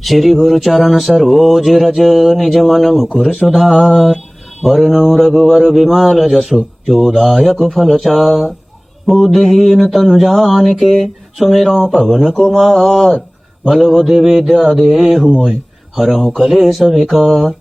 श्री गुरु चरण सरोज रज निज मन मुकुर सुधार। वरनौ रघुवर विमल जसु जोदायक फल चार। बुद्धिहीन तनु जानिके सुमिरौ पवन कुमार। बल बुद्धि विद्या देहु मोहि हरहु कलेश विकार।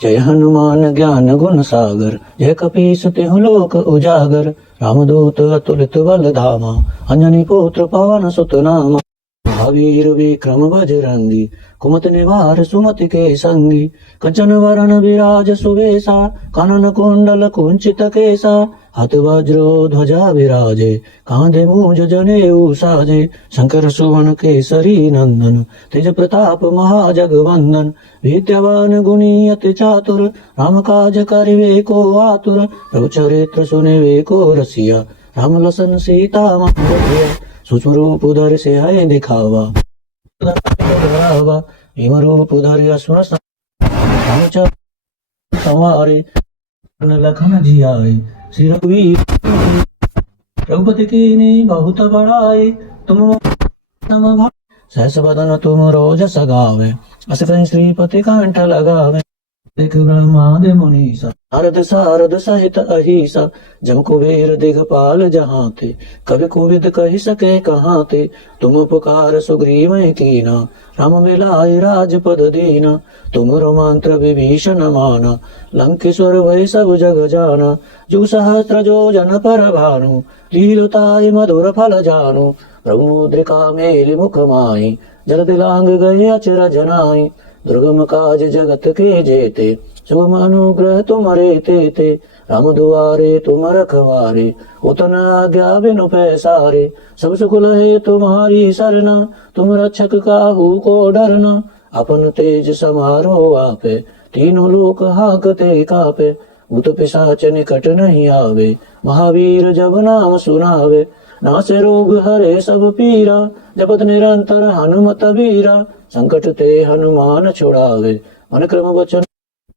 जय हनुमान ज्ञान गुण सागर जय कपीस तिहु लोक उजागर। रामदूत अतुलित बल धामा अंजनी पुत्र पवन सुत नामा। महावीर विक्रम बजरंगी कुमति निवार सुमति के संगी। कंचन वरण विराज सुवेशा कानन कुंडल कुंचित केसा। हाथ वज्रो ध्वजा विराजे कांधे मूंज जनेऊ साजे। शंकर सुवन केसरी नंदन तेज प्रताप महाजगवंदन। विद्यावान गुणी अति चातुर राम काज करिवे को आतुर। प्रभु चरित्र सुनिवे को रसिया राम लसन सीता मन प्रिय। सूक्ष्म रूप धरि सिंह दिखावा भीम रूप धरि असुर संहारे। लखन जियाए श्री रघुवीर रघुपति कीन्ही बहुत बड़ाई। तुम सहस बदन तुम रोज सगावे अस कहीं श्रीपति कंठ लगावे। दिख ब्रह्मादि मुनीसा नारद सारद सहित अहिसा। जम कुबेर दिगपाल जहाँ थे कवि कोविद कही सके कहाँ थे। तुम पुकार सुग्रीव कीना राम मिलाए राजपद दीना। तुम मंत्र विभीषण माना लंकेश्वर भय सब जग जाना। जु सहस्त्र जो जन पर भानु लीलताय मधुर फल जानु। प्रभु मुद्रिका मेलि मुख माहि जल दिलांग गए अचरज नाहि। दुर्गम काज जगत के जेते शुभ अनुग्रह तुम्हारे तेते। राम दुआरे तुम रखवारे उतन आज्ञा बिनु पैसारे। सब सुख लहे तुम्हारी सरना तुम रक्षक काहू को डरना। अपन तेज समारो आपे तीनों लोक हाकते कापे। भूत पिशाच निकट नहीं आवे महावीर जब नाम सुनावे। नासे रोग हरे सब पीरा जपत निरंतर हनुमत बीरा। संकट ते हनुमान छुड़ावे मन क्रम वचन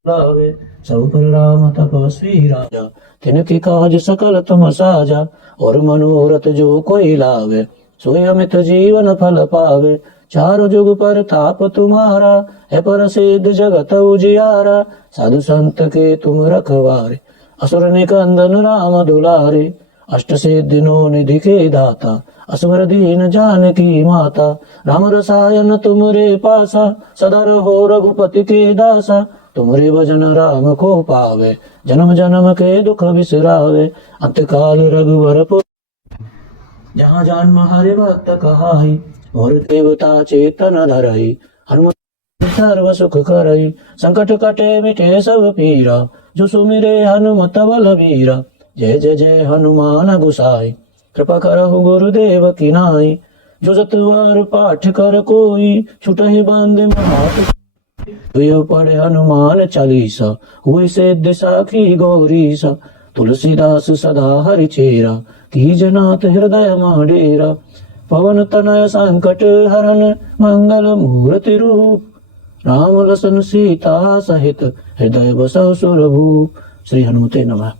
लावे। सब पर राम तपस्वी राजा तिनके काज सकल तुम साजा। और मनोरथ जो कोई लावे सोई अमित जीवन फल पावे। चारों जुग पर ताप तुम्हारा है प्रसिद्ध जगत उजियारा। साधु संत के तुम रखवारे असुर निकंदन राम दुलारे। अष्ट सिद्धिनों निधि के दाता असवर दीन जानकी माता। राम रसायन तुमरे पासा सदा रहो रघुपति के दासा। तुमरे भजन राम को पावे जन्म जन्म के दुख बिसरावे। अंतकाल रघुवर जहाँ जन्म हरि भक्त कहाई। और देवता चेतन धरई हनुमत सर्व सुख करई। संकट कटे मिटे सब पीरा जो सुमिरे हनुमत बल वीरा। जय जय जय हनुमान गुसाई कृपा करहु गुरुदेव की नाई। जो सतवार पाठ कर कोई छुटहि बंद महात। पढ़े हनुमान चालीसा हुई सिद्धि साखी गौरीसा। तुलसीदास सदा हरि चेरा कीजनाथ हृदय डेरा। पवन तनय संकट हरन मंगल मूर्ति रूप। राम लसन सीता सहित हृदय बसहु सुरभूप। श्री हनुमते नमः।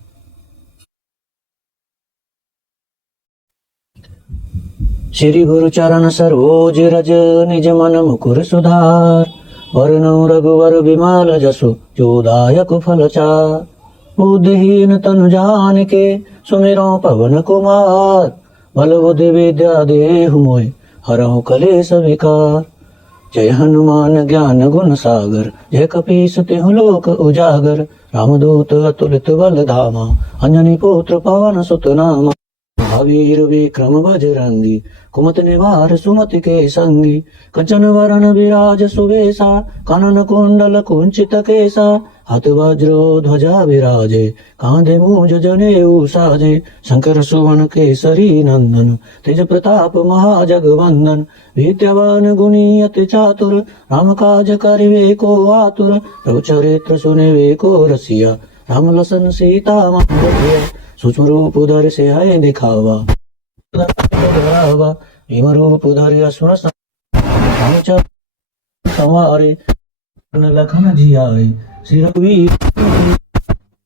श्री गुरु चरण सरोज रज निज मन मुकुर सुधार। वरनौ रघुवर विमल जसु जोदायक फल चार। बुद्धिहीन तनु जानिके सुमिरौ पवन कुमार। बल बुद्धि विद्या देहु मोहि हरहु कलेश विकार। जय हनुमान ज्ञान गुण सागर जय कपीस तिहु लोक उजागर। रामदूत अतुलित बल धामा अंजनी पुत्र पवन सुत नामा। महावीर विक्रम बजरंगी कुमति निवार सुमति के संगी। कंचन वरण विराज सुवेशा कानन कुंडल कुंचित केसा। हाथ वज्रो ध्वजा विराजे कांधे मूंज जनेऊ साजे। शंकर सुवन केसरी नंदन तेज प्रताप महाजगवंदन। विद्यावान गुणी अति चातुर राम काज करिवे को आतुर। प्रभु चरित्र सुनिवे को रसिया राम लसन सीता मन प्रिय। सूक्ष्म रूप धरि सिंह दिखावा भीम रूप धरि असुर संहारे। लखन जियाए श्री रघुवीर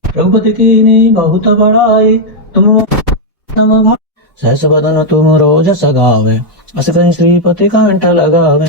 रघुपति कीन्ही बहुत बड़ाई। तुम सहस बदन तुम रोज सगावे अस कहीं श्रीपति कंठ लगावे।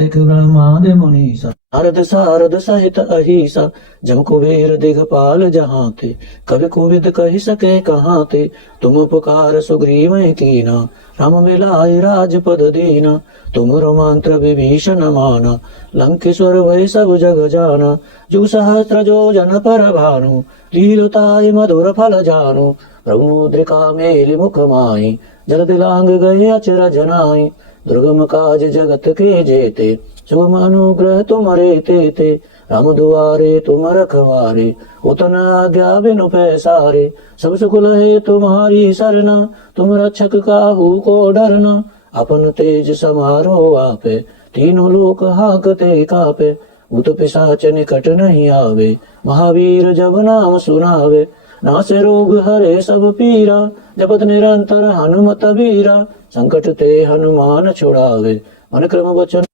एक ब्रह्मादि मुनीसा नारद सारद सहित अहिसा जम कुबेर दिगपाल जहाँ थे कवि कोविद कही सके कहाँ थे तुम पुकार सुग्रीव कीना राम मिलाय राजपद दीना तुम रोमांत्र विभीषण माना लंकेश्वर वै सब जग जाना जुग सहस्त्र जो जन पर भानु लीलताय मधुर फल जानु प्रभु मुद्रिका मेलि मुख माई जल दिलांग गए अचरज नाई दुर्गम काज जगत के जेते शुभ अनुग्रह तुम्हारे ते राम दुआरे तुम रखवारे उतन आज्ञा बिनु पैसारे सब सुख लहे तुम्हारी सरना तुम रक्षक काहू को डरना अपन तेज समारो आपे तीनों लोक हाकते कापे भूत पिशाच निकट नहीं आवे महावीर जब नाम सुनावे नासे रोग हरे सब पीरा जपत निरंतर हनुमत बीरा संकट ते हनुमान छुड़ावे मन क्रम वचन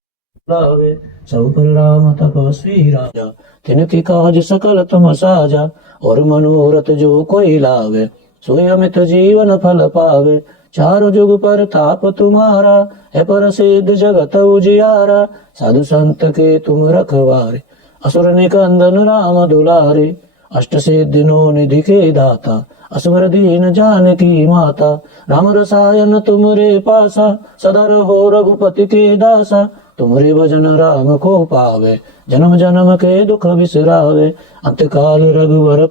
लावे सब पर राम तपस्वी राजा तिनके काज सकल तुम साजा और मनोरथ जो कोई लावे सोई अमित जीवन फल पावे चारों जुग पर ताप तुम्हारा है प्रसिद्ध जगत उजियारा साधु संत के तुम रखवारे असुर निकंदन राम दुलारे अष्ट सिद्धिनों निधि के दाता असवर दीन जानकी माता राम रसायन तुमरे पासा सदा रहो रघुपति के दासा तुमरे भजन राम को पावे जन्म जन्म के दुख बिसरावे अंतकाल रघुवर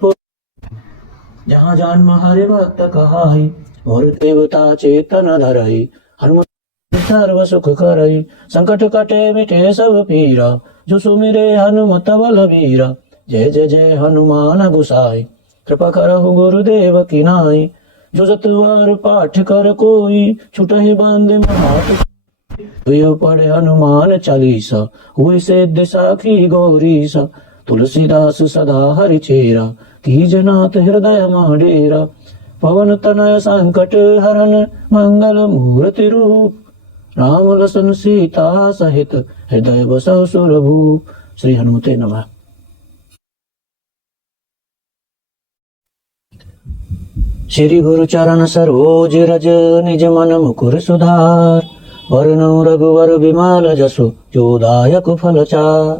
जहाँ जन्म हरे भक्त कहाई और देवता चेतन धरई हनुमत सर्व सुख करई संकट कटे मिटे सब पीरा जो सुमिरे हनुमत बल वीरा जय जय जय हनुमान गुसाई कृपा करहु गुरुदेव की नाई जो सतवार पाठ कर कोई छुटहि बंद महात पढ़े हनुमान चालीसा हुई सिद्ध साखी गौरीसा तुलसीदास सदा हरि चेरा कीजनाथ हृदय डेरा पवन तनय संकट हरन मंगल मूर्ति रूप राम लसन सीता सहित हृदय बसौ सुरभूप। श्री हनुमते नमः। श्री गुरु चरण सरोज रज निज मन मुकुर सुधार वरनौ रघुवर विमल जसु जोदायक फल चार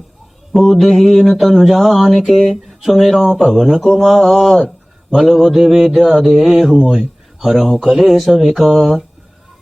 बुद्धिहीन तनु जानिके सुमिरौ पवन कुमार बल बुद्धि विद्या देहु मोहि हरहु कलेश विकार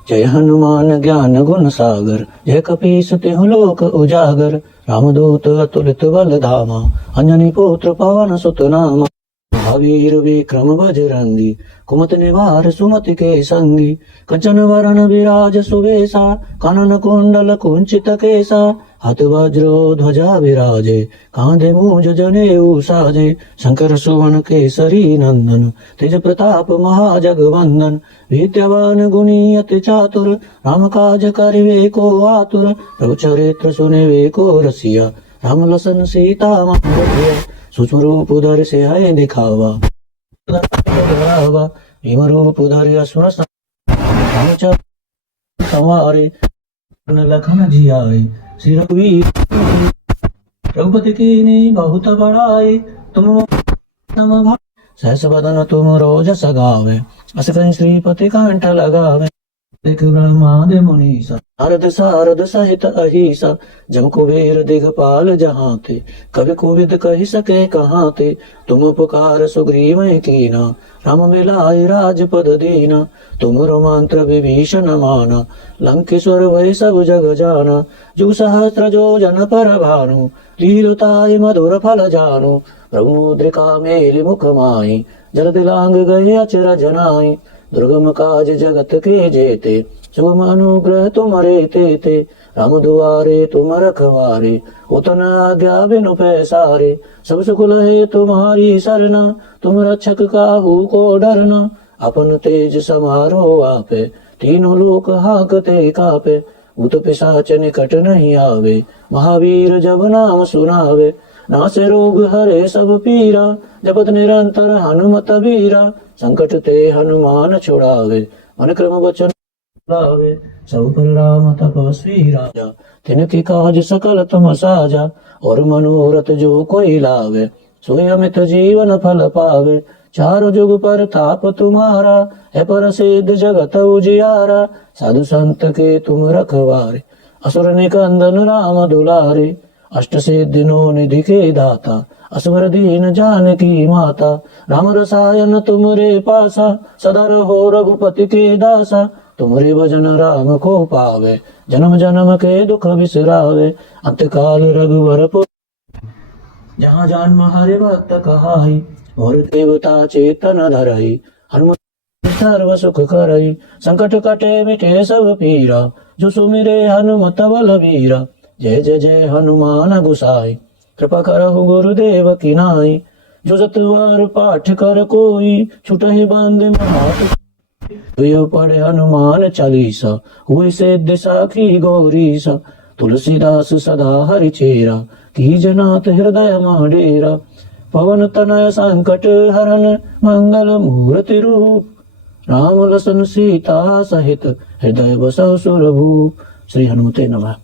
जय हनुमान ज्ञान गुण सागर जय कपीस तिहु लोक उजागर रामदूत अतुलित बल धामा अंजनी पुत्र पवन सुत नामा महावीर विक्रम बजरंगी कुमति निवार सुमति के संगी कंचन वरण विराज सुवेशा कानन कुंडल कुंचित केसा हाथ वज्रो ध्वजा विराजे कांधे मूंज जनेऊ साजे शंकर सुवन केसरी नंदन तेज प्रताप महाजगवंदन विद्यावान गुणी अति चातुर राम काज करिवे को आतुर प्रभु चरित्र सुनिवे को रसिया राम लसन सीता मन सूक्ष्म रूप उधर से है दिखावा भीम रूप उधर असुर संवारे लखन जियाए श्री रघुपति कीन्ही बहुत बड़ाई तुम सहस बदन तुम रोज सगावे अस कहीं श्रीपति कंठ लगावे एक ब्रह्मादि मुनीसा नारद सारद सहित अहिसा जम कुबेर दिगपाल जहाँ थे कवि कोविद कही सके कहाँ थे तुम पुकार सुग्रीव कीना राम मिलाय राजपद दीना तुम रोमांत्र विभीषण माना लंकेश्वर वै सब जग जाना जुग सहस्त्र जो जन पर भानु लीलताय मधुर फल जानु प्रभु मुद्रिका मेलि मुख माई जल दिलांग गए अचरज नाई दुर्गम काज जगत के जेते शुभ अनुग्रह तुम्हारे ते राम दुआरे तुम रखवारे उतन आज्ञा बिनु पैसारे सब सुख लहे तुम्हारी सरना तुम रक्षक काहू को डरना अपन तेज समारो आपे तीनों लोक हाकते कापे भूत पिशाच निकट नहीं आवे महावीर जब नाम सुनावे नासे रोग हरे सब पीरा जपत निरंतर हनुमत बीरा संकट ते हनुमान छुड़ावे मन क्रम वचन लावे सब पर राम तपस्वी राजा तिनके काज सकल तुम साजा और मनोरथ जो कोई लावे सोई अमित जीवन फल पावे चारों जुग पर ताप तुम्हारा है प्रसिद्ध जगत उजियारा साधु संत के तुम रखवारे असुर निकंदन राम दुलारे, अष्ट सिद्धियों निधि के दाता, असवर दीन जानकी माता, राम रसायन तुमरे पासा, सदा रहो रघुपति के दासा, तुमरे भजन राम को पावे, जन्म जन्म के दुख बिसरावे, अंतकाल रघुवर पुर जहाँ जान हरे भक्त कहाई, और देवता चेतन धरई, हनुमत सर्व सुख करई, संकट कटे मिटे सब पीरा, जो सुमिरे हनुमत बल वीरा, जय जय जय हनुमान गुसाई, कृपा करहु गुरुदेव की नाई, जो सतवार पाठ कर कोई, छुटहि बांध महात यो पढ़े हनुमान चालीसा, हुई सिद्धि साखी गौरीसा, तुलसीदास सदा हरि चेरा, की जनात हृदय डेरा, पवन तनय संकट हरन मंगल मूर्ति रूप, राम लसन सीता सहित हृदय बसौ सुरभूप। श्री हनुमते नमः।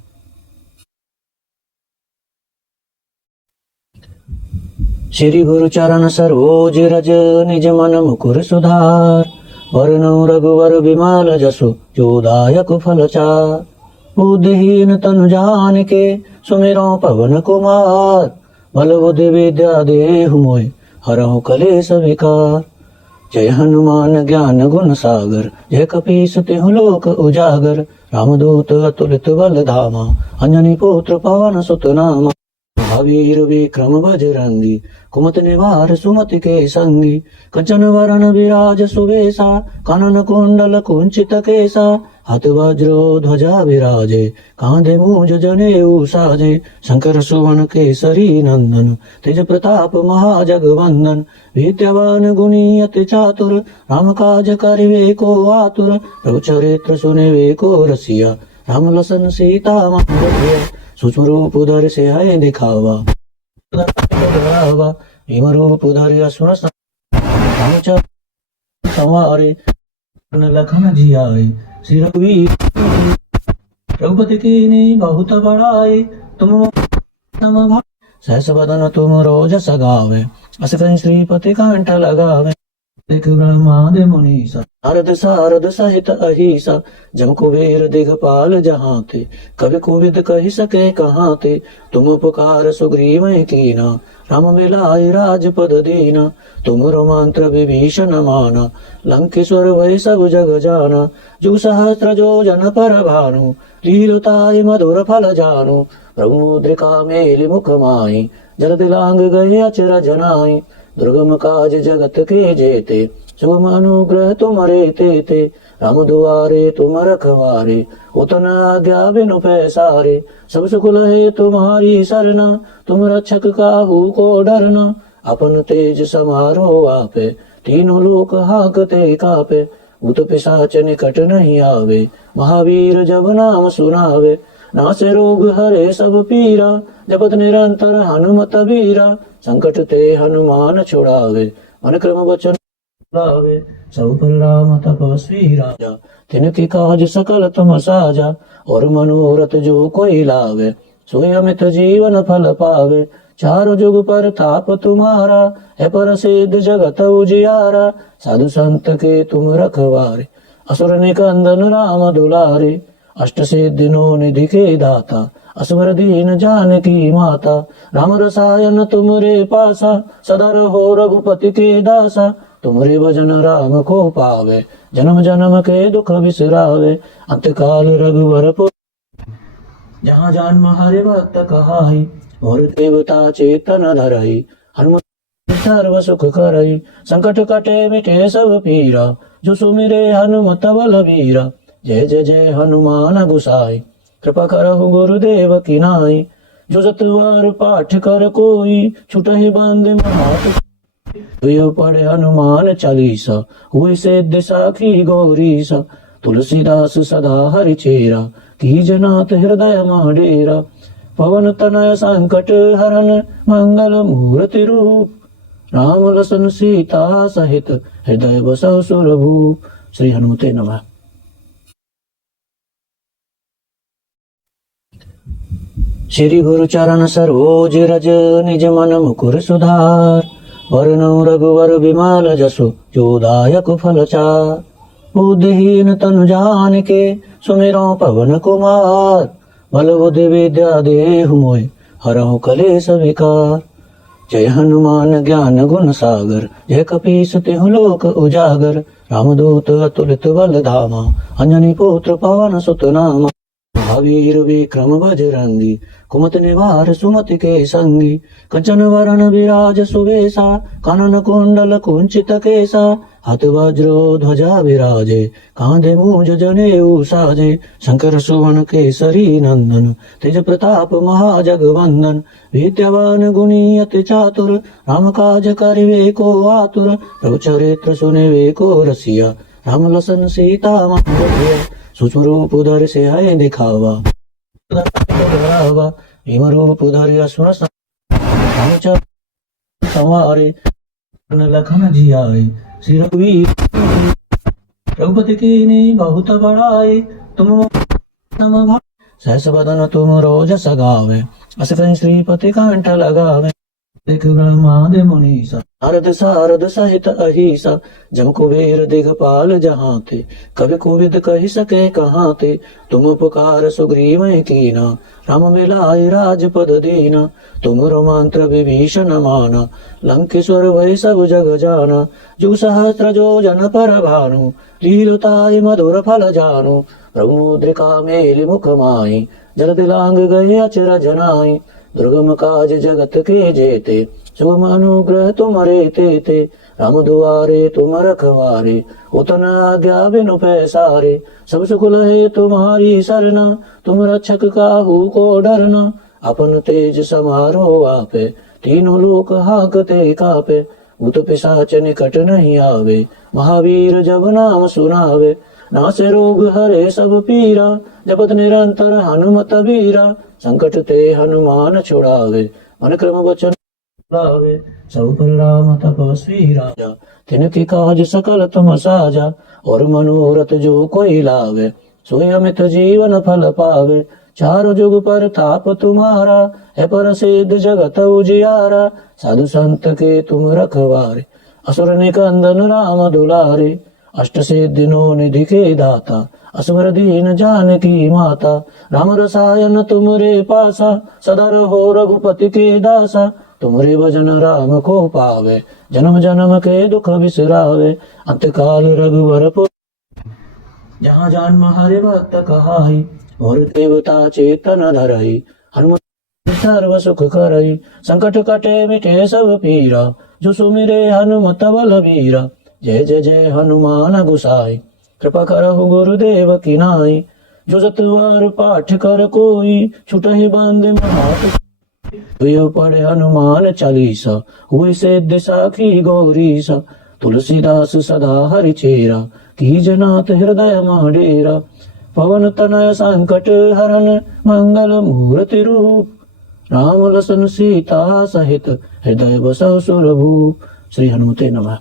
श्री गुरु चरण सरोज रज, निज मन मुकुर सुधार, वरनौ रघुवर बिमल जसु, जो दायक फल चार, बुद्धिहीन तनु जानिके, सुमिरौ पवन कुमार, बल बुद्धि विद्या देहु मोहि, हरहु कलेश विकार, जय हनुमान ज्ञान गुण सागर, जय कपीस तिहु लोक उजागर, रामदूत अतुलित बल धामा, अंजनी पुत्र पवन सुत नामा, महावीर विक्रम बजरंगी, कुमति निवार सुमति के संगी, कंचन वरण विराज सुवेशा, कानन कुंडल कुंचित केसा, हाथ वज्रो ध्वजा विराजे, कांधे मूंज जनेऊ साजे, शंकर सुवन केसरी नंदन, तेज प्रताप महाजगवंदन, विद्यावान गुणी अति चातुर, राम काज करिवे को आतुर, प्रभु चरित्र सुनिवे को रसिया, राम लसन सीता मन रसिया, सूक्ष्म रूप धर से है दिखावा, भीम रूप धर असुर संवारे, लखन जियाए, श्री रघुपति कीन्ही बहुत बड़ाई, तुम सहस बदन तुम रोज सगावे, अस कहीं श्रीपति कंठ लगावे, देख ब्रह्मादि मुनीसा, नारद सारद सहित अहिसा, जम कुबेर दिगपाल जहाँ थे, कवि कोविद कहि सके कहाँ थे, तुम पुकार सुग्रीव कीना, राम मिलाए राजपद दीना, तुमरो मंत्र विभीषण माना, लंकेश्वर भय सब जग जाना, जुग सहस्त्र जो जन पर भानु, लीलताय मधुर फल जानु, प्रभु मुद्रिका मेलि मुख माहि, जल दिलांग गए अचरज नाहि, दुर्गम काज जगत के जेते, शुभ अनुग्रह तुमरे तेते, राम दुआरे तुम रखवारे, उतन आज्ञा बिनु पैसारे, सब सुख लहे तुम्हारी सरना, तुम रक्षक काहू को डरना, अपन तेज समारो आपे, तीनों लोक हाकते कापे, भूत पिशाच निकट नहीं आवे, महावीर जब नाम सुनावे, नासे रोग हरे सब पीरा, जपत निरंतर हनुमत बीरा, संकट ते हनुमान छुड़ावे, मन क्रम वचन लावे, सब पर राम तपस्वी राजा, तिनके काज सकल तुम साजा, और मनोरथ जो कोई लावे, सोई अमित जीवन फल पावे, चारों जुग पर ताप तुम्हारा, है प्रसिद्ध जगत उजियारा, साधु संत के तुम रखवारे, असुर निकंदन राम दुलारे, अष्ट सिद्धियों निधि के दाता, असवर दीन जानकी माता, राम रसायन तुमरे पासा, सदा रहो रघुपति के दासा, तुमरे भजन राम को पावे, जन्म जन्म के दुख बिसरावे, अंतकाल रघुवर पुर जहाँ जान हरे भक्त कहाई, और देवता चेतन धरई, हनुमत सर्व सुख करई, संकट कटे मिटे सब पीरा, जो सुमिरे हनुमत बल वीरा, जय जय जय हनुमान गुसाई, कृपा करहु गुरुदेव की नाई, जो सतवार पाठ कर कोई, छुटहि बांध महात यो पढ़े हनुमान चालीसा, हुई सिद्धि साखी गौरीसा, तुलसीदास सदा हरि चेरा, की जनात हृदय डेरा, पवन तनय संकट हरन मंगल मूर्ति रूप, राम लसन सीता सहित हृदय बसौ सुरभूप। श्री हनुमते नमः। श्री गुरु चरण सरोज रज, निज मन मुकुर सुधार, वरनौ रघुवर बिमल जसु, जो दायक फल चार, बुद्धिहीन तनु जानिके, सुमिरौ पवन कुमार, बल बुद्धि विद्या देहु मोहि हरहु कलेश विकार। जय हनुमान ज्ञान गुण सागर जय कपीस तिहु लोक उजागर। रामदूत अतुलित बल धामा अंजनी पुत्र पवन सुत नामा। महावीर विक्रम बजरंगी कुमति निवार सुमति के संगी। कंचन वरण विराज सुवेशा कानन कुंडल कुंचित केसा। हाथ वज्रो ध्वजा विराजे कांधे मूंज जनेऊ साजे। शंकर सुवन केसरी नंदन तेज प्रताप महाजगवंदन। विद्यावान गुणी अति चातुर राम काज करिवे को आतुर। प्रभु चरित्र सुनिवे को रसिया राम लसन सीता मन बसिया। सूक्ष्म रूप धरि सियाहि दिखावा भीम रूप धरि असुर संहारे। लखन जियाए श्री रघुवीर रघुपति कीन्ही बहुत बड़ाई। तुम सहस बदन तुम रोज सगावे अस कहीं श्रीपति कंठ लगावे। दिख ब्रह्मादि मुनीसा नारद सारद सहित अहिसा। जम कुबेर दिगपाल जहाँ थे कवि कोविद कही सके कहाँ थे। तुम पुकार सुग्रीव कीना राम मिलाए राजपद दीना। तुम मंत्र विभीषण माना लंकेश्वर वै सब जग जाना। जुग सहस्त्र जो जन पर भानु लीलताय मधुर फल जानु। प्रभु मुद्रिका मेलि मुख माहि जल दिलांग गए अचरज नाहि। दुर्गम काज जगत के जेते शुभ अनुग्रह तुम्हारे तेते। राम दुआरे तुम रखवारे उतन आज्ञा बिनु पैसारे। सब सुख लहे तुम्हारी सरना तुम रक्षक काहू को डरना। अपन तेज समारो आपे तीनों लोक हाकते कापे। भूत पिशाच निकट नहीं आवे महावीर जब नाम सुनावे। नासे रोग हरे सब पीरा जपत निरंतर हनुमत बीरा। संकट ते हनुमान छुड़ावे मन क्रम वचन लावे। सब पर राम तपस्वी राजा तिनके काज सकल तुम साजा। और मनोरथ जो कोई लावे सोई अमित जीवन फल पावे। चारों जुग पर ताप तुम्हारा है प्रसिद्ध जगत उजियारा। साधु संत के तुम रखवारे असुर निकंदन राम दुलारे। अष्ट सिद्धियों निधि के दाता असवर दीन जानकी माता। राम रसायन तुमरे पासा सदा रहो रघुपति के दासा। तुमरे भजन राम को पावे जन्म जन्म के दुख बिसरावे। अंतकाल रघुवर जहाँ जन्म हरि भक्त कहाई। और देवता चेतन धरई हनुमत सर्व सुख करई। संकट कटे मिटे सब पीरा जो सुमिरे हनुमत बल वीरा। जय जय जय हनुमान गुसाई कृपा करहु गुरुदेव की नाई। जो सतवार पाठ कर कोई छुटहि बंद महात। पढ़े हनुमान चालीसा हुई सिद्ध साखी गौरीसा। तुलसीदास सदा हरि चेरा कीजनाथ हृदय डेरा। पवन तनय संकट हरन मंगल मूर्ति रूप। राम लसन सीता सहित हृदय बसहु सुरभूप। श्री हनुमते नमः।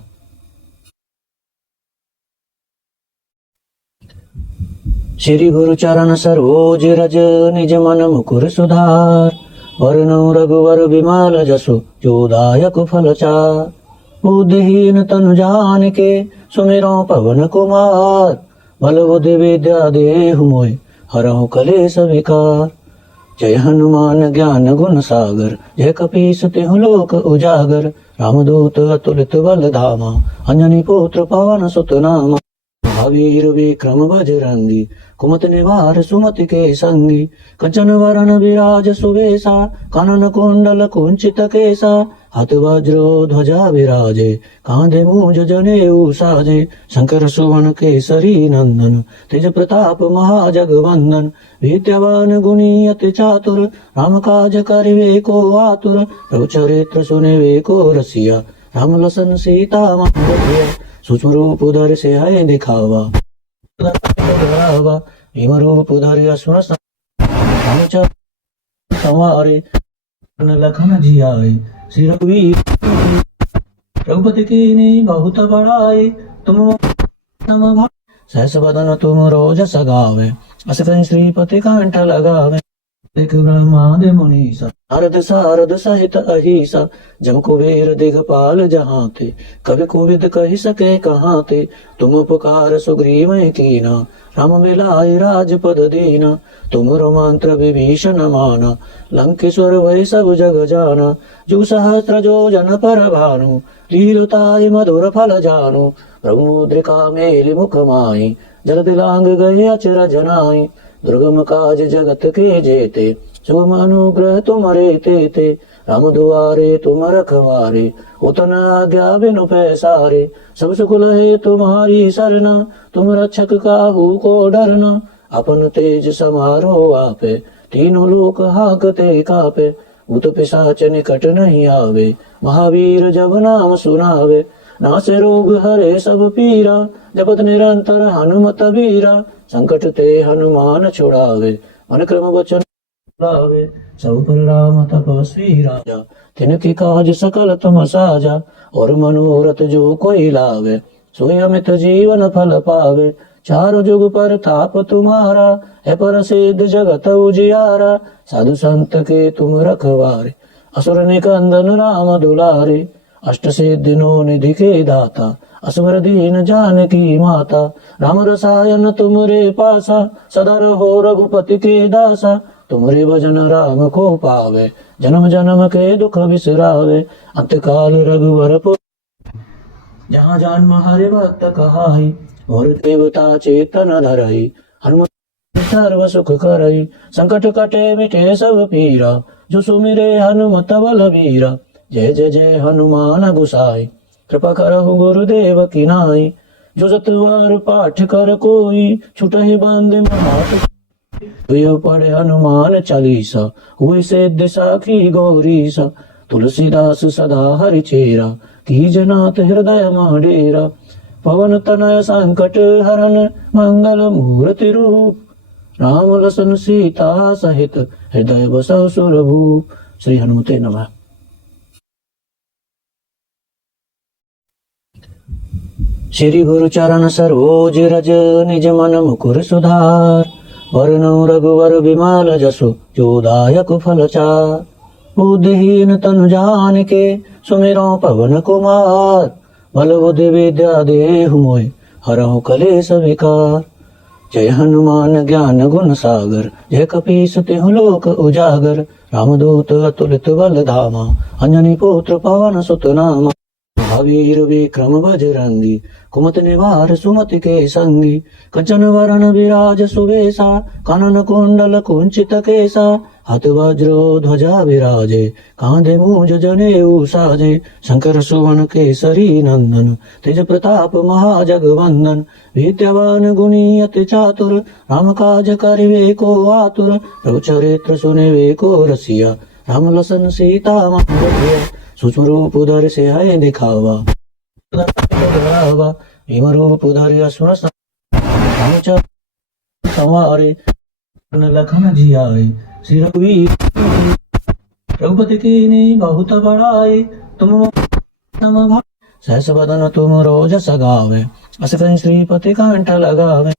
श्री गुरु चरण सरोज रज निज मन मुकुर सुधार। वरनौ रघुवर विमल जसु जो दायक फल चार। बुद्धिहीन तनु जानिके सुमिरौ पवन कुमार। बल बुद्धि विद्या देहु मोहि हरहु कलेश विकार। जय हनुमान ज्ञान गुण सागर जय कपीस तिहु लोक उजागर। रामदूत अतुलित बल धामा अंजनी पुत्र पवन सुत नामा। महावीर विक्रम बजरंगी कुमति निवार सुमति के संगी। कंचन वरण विराज सुवेशा कानन कुंडल कुंचित केसा। हाथ वज्रो ध्वजा विराजे कांधे मूंज जनेऊ साजे। शंकर सुवन केसरी नंदन तेज प्रताप महाजगवंदन। विद्यावान गुणी अति चातुर राम काज करिवे को आतुर। प्रभु चरित्र सुनिवे को रसिया राम लसन सीता मन बसिया। सूक्ष्म रूप धरि सियाहि दिखावा भीम रूप धरि असुर संहारे। लखन जियाए श्री रघुवीर रघुपति कीन्ही बहुत बड़ाई। तुम सहस बदन तुम रोज सगावे अस कहीं श्रीपति कंठ लगावे। दिख ब्रह्मादि मुनीसा नारद सारद सहित अहिसा। जम कुबेर दिगपाल जहाँ थे कवि कोविद कही सके कहाँ थे। तुम पुकार सुग्रीव कीना राम मिलाए राजपद दीना, तुमरो मंत्र विभीषण माना, लंकेश्वर वै सब जग जाना, जु सहस्त्र जो जन पर भानु, लीलताय मधुर फल जानु, प्रभु मुद्रिका मेलि मुख माहि, जल दिलांग गए अचरज नाहि, दुर्गम काज जगत के जेते, शुभ अनुग्रह तुमरे तेते, राम दुआरे तुम रखवारे, उतन आज्ञा बिनु पैसारे, सब सुख लहे तुम्हारी सरना, तुम रक्षक काहू को डरना, अपन तेज समारो आपे, तीनों लोक हाकते कापे, भूत पिशाच निकट नहीं आवे, महावीर जब नाम सुनावे, नासे रोग हरे सब पीरा, जपत निरंतर हनुमत बीरा, संकट ते हनुमान छुड़ावे, मन क्रम वचन लावे, सब पर राम तपस्वी राजा, तिनके काज सकल तुम साजा, और मनोरथ जो कोई लावे, सोई अमित जीवन फल पावे, चारों जुग पर ताप तुम्हारा, है प्रसिद्ध जगत उजियारा, साधु संत के तुम रखवारे, असुर निकंदन राम दुलारे, अष्ट सिद्धियों निधि के दाता, असवर दीन जानकी माता, राम रसायन तुमरे पासा, सदा रहो रघुपति के दासा, तुमरे भजन राम को पावे, जन्म जन्म के दुख बिसरावे, अंतकाल रघुवर जहाँ जन्म हरि भक्त कहाई, और देवता चेतन धरई, हनुमत सर्व सुख करई, संकट कटे मिटे सब पीरा, जो सुमिरे हनुमत बल वीरा, जय जय जय हनुमान गुसाई, कृपा करहु गुरुदेव की नाई, जो सतवार पाठ कर कोई, छुटहि बंद महात यो पढ़े हनुमान चालीसा, हुई सिद्ध साखी गौरीसा, तुलसीदास सदा हरि चेरा, कीजनाथ हृदय डेरा, पवन तनय संकट हरन, मंगल मूर्ति रूप, राम लसन सीता सहित, हृदय बसहु सुरभूप। श्री हनुमते नमः। श्री गुरु चरण सरोज रज, निज मन मुकुर सुधार, वरनौ रघुवर विमल जसु, जो दायक फल चार, बुद्धिहीन तनु जानिके, सुमिरौ पवन कुमार, बल बुद्धि विद्या देहु मोहि, हरहु कलेश विकार, जय हनुमान ज्ञान गुण सागर, जय कपीस तिहु लोक उजागर, रामदूत अतुलित बल धामा, अंजनी पुत्र पवन सुत नामा, महावीर विक्रम बजरंगी, कुमति निवार सुमति के संगी, कंचन वरण विराज सुवेशा, कानन कुंडल कुंचित केसा, हाथ वज्र ध्वजा विराजे, कांधे मूंज जनेऊ साजे, शंकर सुवन केसरी नंदन, तेज प्रताप महाजगवंदन, विद्यावान गुणी अति चातुर, राम काज करिवे को आतुर, प्रभु चरित्र सुनिवे को रसिया, राम लसन सीता मन रसिया, सूक्ष्म रूप धर से है दिखावा, भीम रूप धर असुर संवारे, लखन जियाए, श्री रघुपति कीन्ही बहुत बड़ाई, तुम सहस बदन तुम रोज सगावे, अस कहीं श्रीपति कंठ लगावे,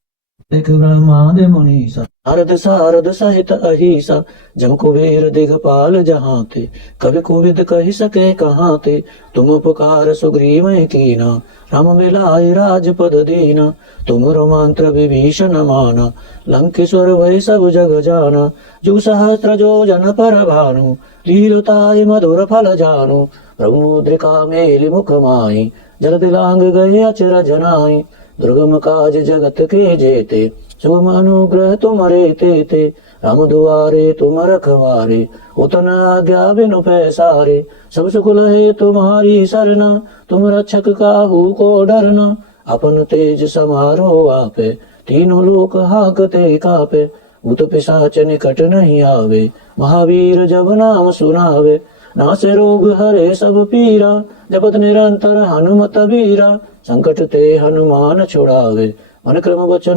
देख ब्रह्मादि मुनीसा, नारद सारद सहित अहिसा, जम कुबेर दिगपाल जहाँ थे, कवि कोविद कहि सके कहाँ थे, तुम उपकार सुग्रीव कीना, राम मिलाए राजपद दीना, तुमरो मंत्र विभीषण माना, लंकेश्वर वै सब जग जाना, जुग सहस्त्र जो जन पर भानु, लीलताय मधुर फल जानु, प्रभु मुद्रिका मेलि मुख माहि, जल दिलांग गए अचरज नाहि, दुर्गम काज जगत के जेते, शुभ अनुग्रह तुमरे तेते, राम दुआरे तुम रखवारे, उतन आज्ञा बिनु पैसारे, सब सुख लहे तुम्हारी सरना, तुम रक्षक काहू को डरना, अपन तेज समारो आपे, तीनों लोक हाकते कापे, भूत पिशाच निकट नहीं आवे, महावीर जब नाम सुनावे, नासे रोग हरे सब पीरा, जपत निरंतर हनुमत बीरा, संकट ते हनुमान छुड़ावे, मन क्रम वचन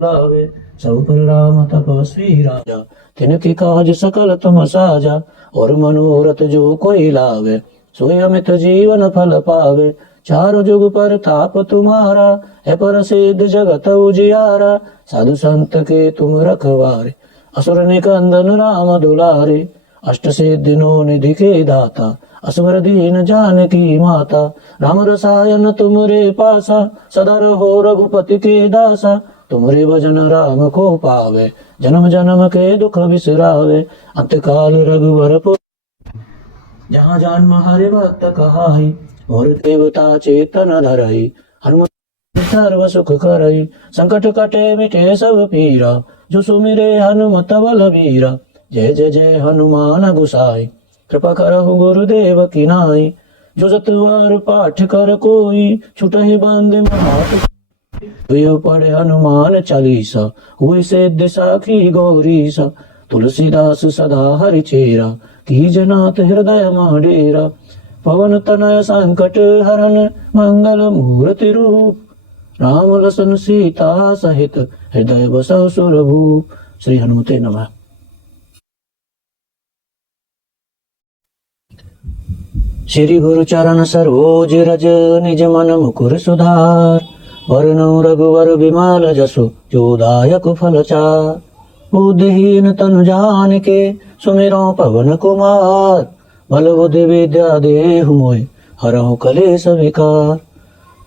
लावे, सब पर राम तपस्वी राजा, तिनके काज सकल तुम साजा, और मनोरथ जो कोई लावे, सोई अमित जीवन फल पावे, चारों जुग पर ताप तुम्हारा, है प्रसिद्ध जगत उजियारा, साधु संत के तुम रखवारे, असुर निकंदन राम दुलारे, अष्ट सिद्धियों निधि के दाता, असवर दीन जानकी माता, राम रसायन तुमरे पासा, सदा रहो रघुपति के दासा, तुमरे भजन राम को पावे, जन्म जन्म के दुख बिसरावे, अंतकाल रघुवर पुर जहाँ जन्म हरि भक्त कहाई, और देवता चेतन धरई, हनुमत सर्व सुख करई, संकट कटे मिटे सब पीरा, जो सुमिरे हनुमत बल बीरा, जय जय जय हनुमान गुसाई, कृपा करहु गुरुदेव की नाई, जो सतवार पाठ कर कोई, छुटहि बंद महात यो पढ़े हनुमान चालीसा, हुई सिद्ध साखी गौरीसा, तुलसीदास सदा हरि चेरा, कीजनाथ हृदय डेरा, पवन तनय संकट हरन मंगल मूर्ति रूप, राम लसन सीता सहित हृदय बसहु सुरभूप। श्री हनुमते नमः। श्री गुरु चरण सरोज रज, निज मन मुकुर सुधार, वरनौ रघुवर बिमल जसु, जो दायक फल चार, बुद्धिहीन तनु जानिके, सुमिरौ पवन कुमार, बल बुद्धि विद्या देहु मोहि, हरहु कलेश विकार,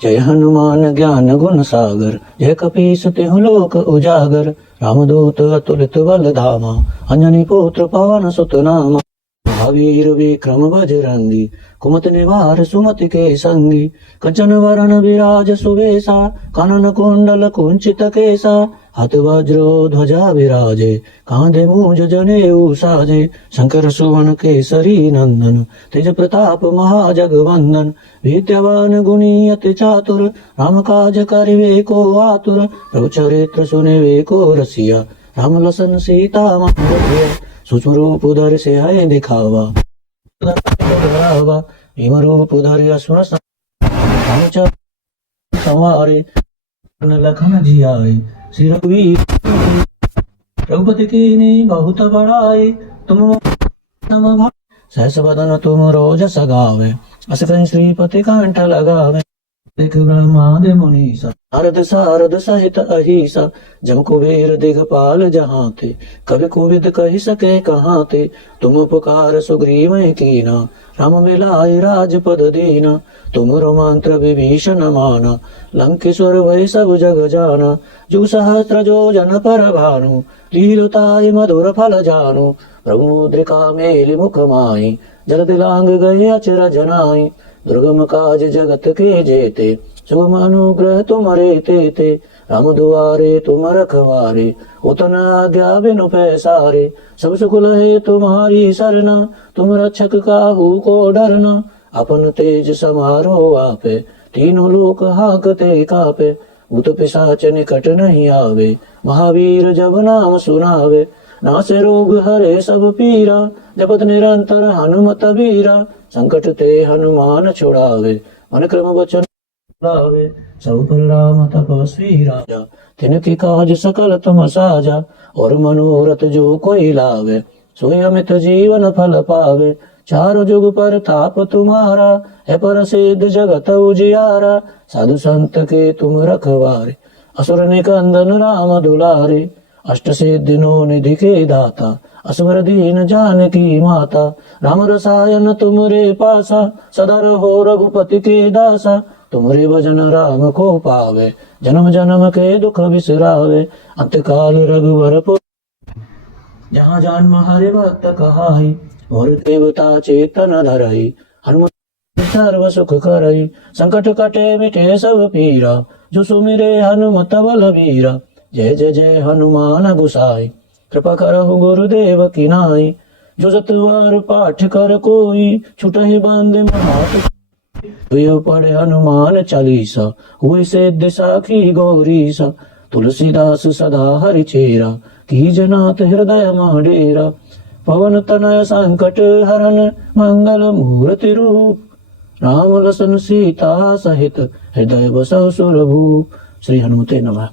जय हनुमान ज्ञान गुण सागर, जय कपीस तिहु लोक उजागर, रामदूत अतुलित बल धामा, अंजनी पुत्र पवन सुत नामा, महावीर विक्रम बजरंगी, कुमति निवार सुमति के संगी, कंचन वरण विराज सुवेशा, कानन कुंडल कुंचित केसा, हाथ वज्रो ध्वजा विराजे, कांधे मूंज जनेऊ साजे, शंकर सुवन केसरी नंदन, तेज प्रताप महाजगवंदन, विद्यावान गुणी अति चातुर, राम काज करिवे को आतुर, प्रभु चरित्र सुनिवे को रसिया, राम लसन सीता मन रसिया, सूक्ष्म रूप धरि सियाहि दिखावा, भीम रूप धरि असुर संहारे, लखन जियाए, श्री रघुवीर रघुपति कीन्ही बहुत बड़ाई, तुम सहस बदन तुम रोज सगावे, अस कहीं श्रीपति कंठ लगावे, देख ब्रह्मादि मुनीसा, नारद सारद सहित अहिसा, जम कुबेर दिगपाल जहाँ थे, कवि कोविद कहि सके कहाँ थे, तुम उपकार सुग्रीव कीना, राम मिलाए राजपद दीना, तुमरो मंत्र विभीषण माना, लंकेश्वर वै सब जग जाना, जो सहस्त्र जो जन पर भानु, लीलोताय मधुर फल जानु, प्रभु मुद्रिका मेलि मुख माहि, जल दिलांग गए अचरज नाहि, दुर्गम काज जगत के जेते, शुभ अनुग्रह तुमरे तेते, राम दुआरे तुम रखवारे, उतन आज्ञा बिनु पैसारे, सब सुख लहे तुम्हारी सरना, तुम रक्षक काहू को डरना, अपन तेज समारो आपे, तीनों लोक हाकते कापे, भूत पिशाच निकट नहीं आवे, महावीर जब नाम सुनावे, नासे रोग हरे सब पीरा, जपत निरंतर हनुमत बीरा, संकट ते हनुमान छुड़ावे, मन क्रम वचन लावे, सब पर राम तपस्वी राजा, तिनके काज सकल तुम साजा, और मनोरथ जो कोई लावे, सोई अमित जीवन फल पावे, चारों जुग पर ताप तुम्हारा, है प्रसिद्ध जगत उजियारा, साधु संत के तुम रखवारे, असुर निकंदन राम दुलारे, अष्ट सिद्धियों निधि के दाता, असवर दीन जानकी माता, राम रसायन तुमरे पासा, सदा रहो रघुपति के दासा, तुमरे भजन राम को पावे, जन्म जन्म के दुख बिसरावे, अंतकाल रघुवर पुर जहाँ जन्म हरि भक्त कहाई, और देवता चेतन धरई, हनुमत सर्व सुख करई, संकट कटे मिटे सब पीरा, जो सुमिरे हनुमत बल बीरा, जय जय जय हनुमान गुसाई, कृपा करहु गुरुदेव की नाई, जो सतवार पाठ कर कोई, छुटहि बंद महात यो पढ़े हनुमान चालीसा, हुई सिद्ध साखी गौरीसा, तुलसीदास सदा हरि चेरा, कीजनाथ हृदय डेरा, पवन तनय संकट हरन मंगल मूर्ति रूप, राम लसन सीता सहित हृदय बसहु सुरभूप। श्री हनुमते नमः।